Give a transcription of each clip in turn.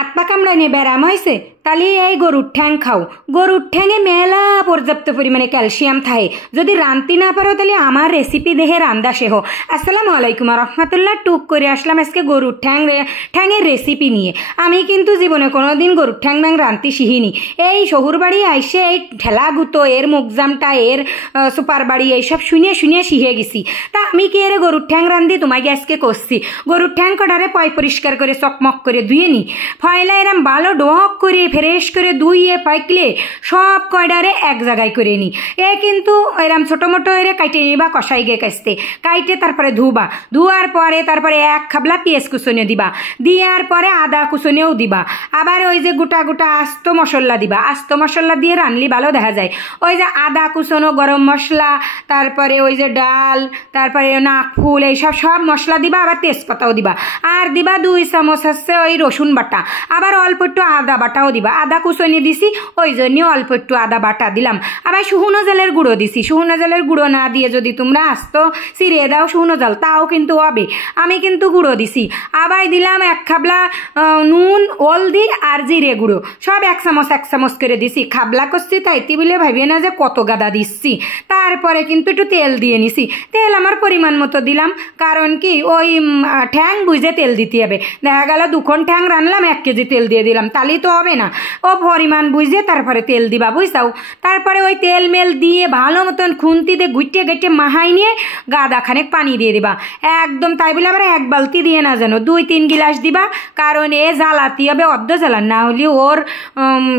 আত্মা কামড়াইনে ব্যারাম হয়েছে তাহলে এই গরুর ঠ্যাং খাও। গরুর ঠ্যাঙে মেলা পর্যাপ্ত পরিমাণে ক্যালসিয়াম থাকে। যদি রাঁধতে না পারো তাহলে আমার রেসিপি দেখে রান্দা শেহ। আসসালামু আলাইকুম রহমতুল্লাহ। টুক করে আসলাম আজকে গরুর ঠ্যাঙের রেসিপি নিয়ে। আমি কিন্তু জীবনে কোনোদিন গরুর ঠ্যাং রাঁধতে শিখিনি। এই শহুর বাড়ি আইসে এই ঠেলা গুতো এর মুখজামটা এর সুপার বাড়ি এইসব শুনিয়ে শুনিয়ে শিখে গেছি। তা আমি কি এর গরুর ঠ্যাং রান্ধি তোমাকে আজকে করছি। গরুর ঠ্যাং কটারে পয় পরিষ্কার করে চকমক করে ধুয়ে নি, ফয়লা এরম ভালো ডক করে ফ্রেশ করে ধুইয়ে পাইকলে সব কয়ডারে এক জায়গায় করে নি। এ কিন্তু এরম ছোট মোটো এরে কাইটে নিবা কষাই গে কাইতে কাইটে তারপরে ধুবা। ধোয়ার পরে তারপরে এক খাবলা পেঁয়াজ কুচনে দিবা, দেওয়ার পরে আদা কুচনেও দিবা। আবার ওই যে গোটা গোটা আস্ত মশলা দিবা। আস্ত মশলা দিয়ে রানলি ভালো দেখা যায়। ওই যে আদা কুচনো, গরম মশলা, তারপরে ওই যে ডাল, তারপরে নাকফুল, এইসব সব মশলা দিবা। আবার তেজপাতাও দিবা। আর দিবা 2 চামচ হচ্ছে ওই রসুন বাটা। আবার অল্প একটু আদা বাটাও দিবা। আদা কুচনি দিছি ওই জন্য অল্প একটু আদা বাটা দিলাম। আবার শুকনো জলের গুঁড়ো দিছি। শুকনো জলের গুঁড়ো না দিয়ে যদি তোমরা আস্ত চিরিয়ে দাও শুকনো জল তাও কিন্তু হবে। আমি কিন্তু গুঁড়ো দিছি। আবার দিলাম এক খাবলা নুন, হলদি আর জিরে গুঁড়ো সব 1 চামচ করে দিছি। খাবলা করছি তাইতে বলে ভাবিয়ে না যে কত গাদা দিচ্ছি। তারপরে কিন্তু একটু তেল দিয়ে নিছি। তেল আমার পরিমাণ মতো দিলাম, কারণ কি ওই ঠ্যাং বুঝে তেল দিতে হবে। দেখা গেল 2 ঠ্যাং রানলাম 1 কেজি তেল দিয়ে দিলাম, তাহলেই তো হবে না। ও পরিমাণ বুঝে তারপরে তেল দিবা, বুঝতাও। তারপরে ওই তেল মেল দিয়ে ভালো মতন খুন্তিতে গুইটে গেটে মাহাই নিয়ে গাদা খানেক পানি দিয়ে দিবা একদম। তাই বলে আবার 1 বালতি দিয়ে না জানো, 2-3 গিলাস দিবা। কারণ এ জ্বালাতি হবে অর্ধ জ্বালান, না হলে ওর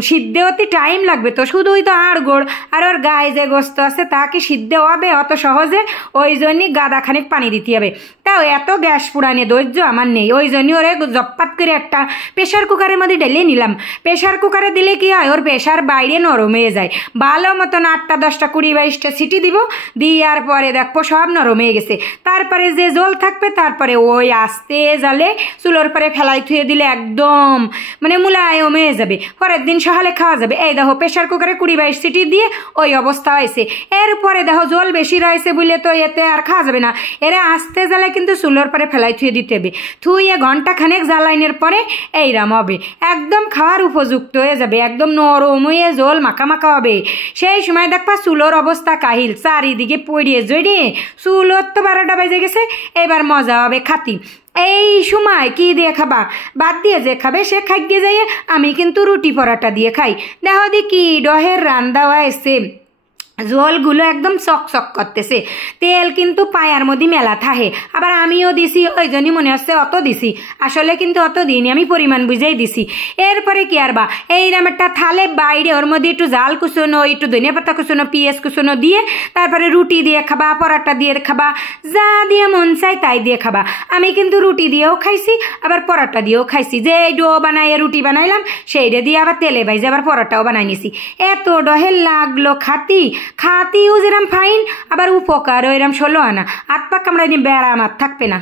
সিদ্ধে হতে টাইম লাগবে। তো শুধুই তো হাড়গোড় আর ওর গায়ে যে গোস্ত আছে তাকে সিদ্ধে হবে অত সহজে। ওই জন্যই গাদা খানেক পানি দিতে হবে। তাও এত গ্যাস পুরানে ধৈর্য আমার নেই। ওই জন্য ওরে জপ্পাত করে একটা প্রেশার কুকারের মধ্যে ঢেলে নিলাম। প্রেশার কুকারে দিলে কি হয়, ওর প্রেশার বাইরে নরম হয়ে যায়। ভালো মতন 8টা 10টা 20 22টা সিটি দিব। দেওয়ার পরে দেখবো সব নরম হয়ে গেছে। তারপরে যে জল থাকবে তারপরে ওই আস্তে জালে চুলোর পরে ফেলাই থুয়ে দিলে একদম মানে মুলায়ম হয়ে যাবে। পরের দিন সকালে খাওয়া যাবে। এই দেখো প্রেশার কুকারে 20 22 সিটি দিয়ে ওই অবস্থা হয়েছে। এরপরে দেখো জল বেশি রয়েছে বলে তো এতে আর খাওয়া যাবে না। এরা আস্তে জালে কিন্তু চুলোর পরে ফেলাই থুয়ে দিতে হবে। থুয়ে ঘন্টা খানেক জ্বালাইনের পরে এইরাম হবে, একদম খাওয়ার উপযুক্ত হয়ে যাবে। একদম নরম হয়ে জল মাখা মাখা হবে। সেই সময় দেখবা চুলোর অবস্থা কাহিল, চারিদিকে পড়িয়ে জড়িয়ে চুলোর তো 12টা বেজে গেছে। এবার মজা হবে খাতি। এই সময় কি দিয়ে খাবা, বাদ দিয়ে যে খাবে সে খাইয়ে যাইয়ে। আমি কিন্তু রুটি পরাটা দিয়ে খাই। দেখো দি কি ডহের রান্দা হয়েছে। জলগুলো একদম চকচক করতেছে। তেল কিন্তু পায়ার মধ্যে মেলা থাকে। আবার আমিও দিছি, ওই জন্যই মনে হচ্ছে অত দিছি। আসলে কিন্তু অত দিইনি, আমি পরিমাণ বুঝেই দিছি। এরপরে কি আর বা এইরকম একটা থালে বাইরে ওর মধ্যে একটু জাল কুচনো, একটু ধনিয়া পাতা কুচনো, পেঁয়াজ কুচনো দিয়ে তারপরে রুটি দিয়ে খাবা, পরাটা দিয়ে খাবা, যা দিয়ে মন চাই তাই দিয়ে খাবা। আমি কিন্তু রুটি দিয়েও খাইছি আবার পরাটা দিয়েও খাইছি। যে ডো বানাইয়ে রুটি বানাইলাম সেইটা দিয়ে আবার তেলে ভাইজে আবার পরাটাও বানাই নিছি। এত ডহের লাগলো খাতিও যেরম ফাইন, আবার উপকারও এরম 16 আনা। 8 পা কামড়াইনি ব্যারাম আর থাকবে না।